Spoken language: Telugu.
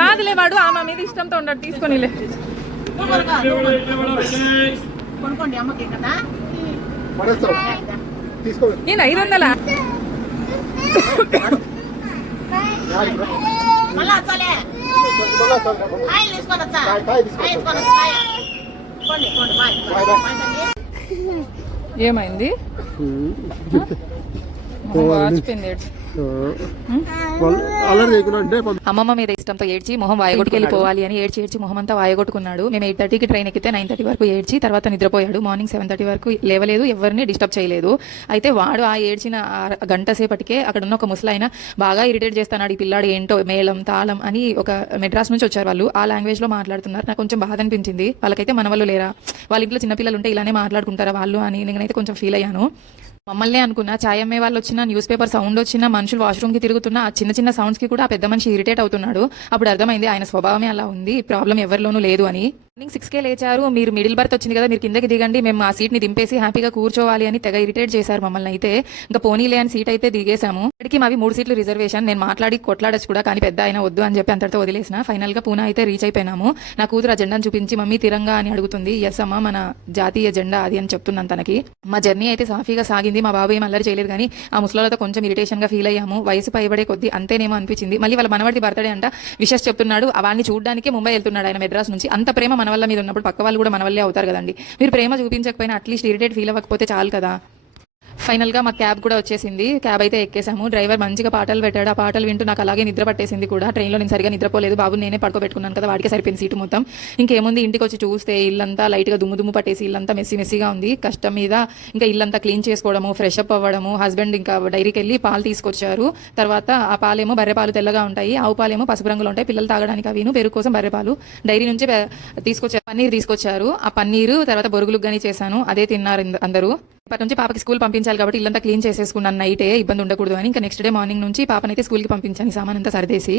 కాదులే వాడు ఆమె మీద ఇష్టంతో ఉండడు తీసుకొనిలే. నేను 500 ఏమైంది? అమ్మమ్మ మీద ఇష్టంతో ఏడ్చి మొహం వాయగొట్టుకెళ్ళిపోవాలి అని ఏడ్చి మొహం అంతా వాయగొట్టుకున్నాడు. మేము 8:30కి ట్రైన్ ఎక్కితే 9:30 వరకు ఏడ్చి తర్వాత నిద్రపోయాడు. మార్నింగ్ 7:30 వరకు లేవలేదు, ఎవరిని డిస్టర్బ్ చేయలేదు. అయితే వాడు ఆ ఏడ్చిన గంట సేపటికే అక్కడ ఉన్న ఒక ముసలాయన బాగా ఇరిటేట్ చేస్తున్నాడు. ఈ పిల్లాడు ఏంటో మేళం తాళం అని ఒక మెడ్రాస్ నుంచి వచ్చారు వాళ్ళు, ఆ లాంగ్వేజ్ లో మాట్లాడుతున్నారు. నాకు కొంచెం బాధ అనిపించింది. వాళ్ళకైతే మన వాళ్ళు లేరా, వాళ్ళ ఇంట్లో చిన్నపిల్లలు ఉంటే ఇలానే మాట్లాడుకుంటారా వాళ్ళు అని నేనైతే కొంచెం ఫీల్ అయ్యాను. మమ్మల్ని అనుకున్నా, చాయ్ అమ్మే వాళ్ళు వచ్చినా, న్యూస్ పేపర్ సౌండ్ వచ్చినా, మనుషులు వాష్రూమ్ కి తిరుగుతున్నా ఆ చిన్న చిన్న సౌండ్స్ కి కూడా ఆ పెద్ద మనిషి ఇరిటేట్ అవుతున్నాడు. అప్పుడు అర్థమైంది ఆయన స్వభావమే అలా ఉంది, ప్రాబ్లం ఎవరిలోనూ లేదు అని. మార్నింగ్ 6కే లేచారు. మీరు మిడిల్ బర్త్ వచ్చింది కదా, మీరు కిందకి దిగండి, మేము ఆ సీట్ ని దింపేసి హ్యాపీగా కూర్చోవాలి అని తెగ ఇరిటేట్ చేశారు మమ్మల్ని. అయితే ఇంకా పోనీలే అని సీట్ అయితే దిగేశాము. ఇక్కడికి మావి 3 సీట్లు రిజర్వేషన్. నేను మాట్లాడి కొట్లాడచ్చు కూడా, కానీ పెద్ద ఆయన వద్దు అని చెప్పి అంతటితో వదిలేసిన. ఫైనల్ గా పూనా అయితే రీచ్ అయిపోయినాము. నా కూతురు ఆ జెండాను చూపించి మమ్మీ తిరంగా అని అడుగుతుంది. ఎస్ అమ్మ మన జాతీయ జెండా అది అని చెప్తున్నాను తనకి. మా జర్నీ అయితే సాఫీగా సాగింది. మా బాబు ఏం అల్లరి చేయలేదు, కానీ ఆ ముసలాలతో కొంచెం ఇరిటేషన్ గా ఫీల్ అయ్యాము. వయసు పైబడే కొద్ది అంతేనేమో అనిపించింది. మళ్ళీ వాళ్ళ మనవడి బర్త్డే అంట, విషెస్ చెప్తున్నాడు. అవన్నీ చూడడానికి ముంబై వెళ్తున్నాడు ఆయన మెడ్రాస్ నుంచి. అంత ప్రేమ మన వల్ల మీద ఉన్నప్పుడు పక్క వాళ్ళు కూడా మన వల్లే అవుతారు కదండి. మీరు ప్రేమ చూపించకపోయినా అట్లీస్ట్ ఇరిటేట్ ఫీల్ అవ్వకపోతే చాలు కదా. ఫైనల్ గా మా క్యాబ్ కూడా వచ్చేసింది. క్యాబ్ అయితే ఎక్కేసాము. డ్రైవర్ మంచిగా పాటలు పెట్టాడు. ఆ పాటలు వింటూ నాకు అలాగే నిద్ర పట్టేసింది కూడా. ట్రైన్లో నేను సరిగా నిద్రపోలేదు. బాబు నేనే పడుకోబెట్టుకున్నాను కదా, వాడికే సరిపోయింది సీటు మొత్తం. ఇంకేముంది, ఇంటికి వచ్చి చూస్తే ఇల్లంతా లైట్ గా దుమ్ము పట్టేసి ఇల్లంతా మెస్సీగా ఉంది. కష్టం మీద ఇంకా ఇల్లంతా క్లీన్ చేసుకోవడము, ఫ్రెష్ అప్ అవ్వడము. హస్బెండ్ ఇంకా డైరీకి వెళ్ళి పాలు తీసుకొచ్చారు. తర్వాత ఆ పాలేమో బర్రె పాలు తెల్లగా ఉంటాయి, ఆవు పాలేమో పసుపు రంగులో ఉంటాయి పిల్లలు తాగడానికి. అవిను పెరుగు కోసం బర్రె పాలు. డైరీ నుంచి తీసుకొచ్చారు. పన్నీర్ తీసుకొచ్చారు. ఆ పన్నీరు తర్వాత బొరుగులు గానీ చేశాను, అదే తిన్నారు అందరూ. ఇప్పటి నుంచి పాపకి స్కూల్ పంపించాలి కాబట్టి ఇల్లంతా క్లీన్ చేసేసుకున్నాను నైటే, ఇబ్బంది ఉండకూడదు అని. ఇంకా నెక్స్ట్ డే మార్నింగ్ నుంచి పాపనైతే స్కూల్కి పంపించాను, సామాన్ అంతా సరిదేసి.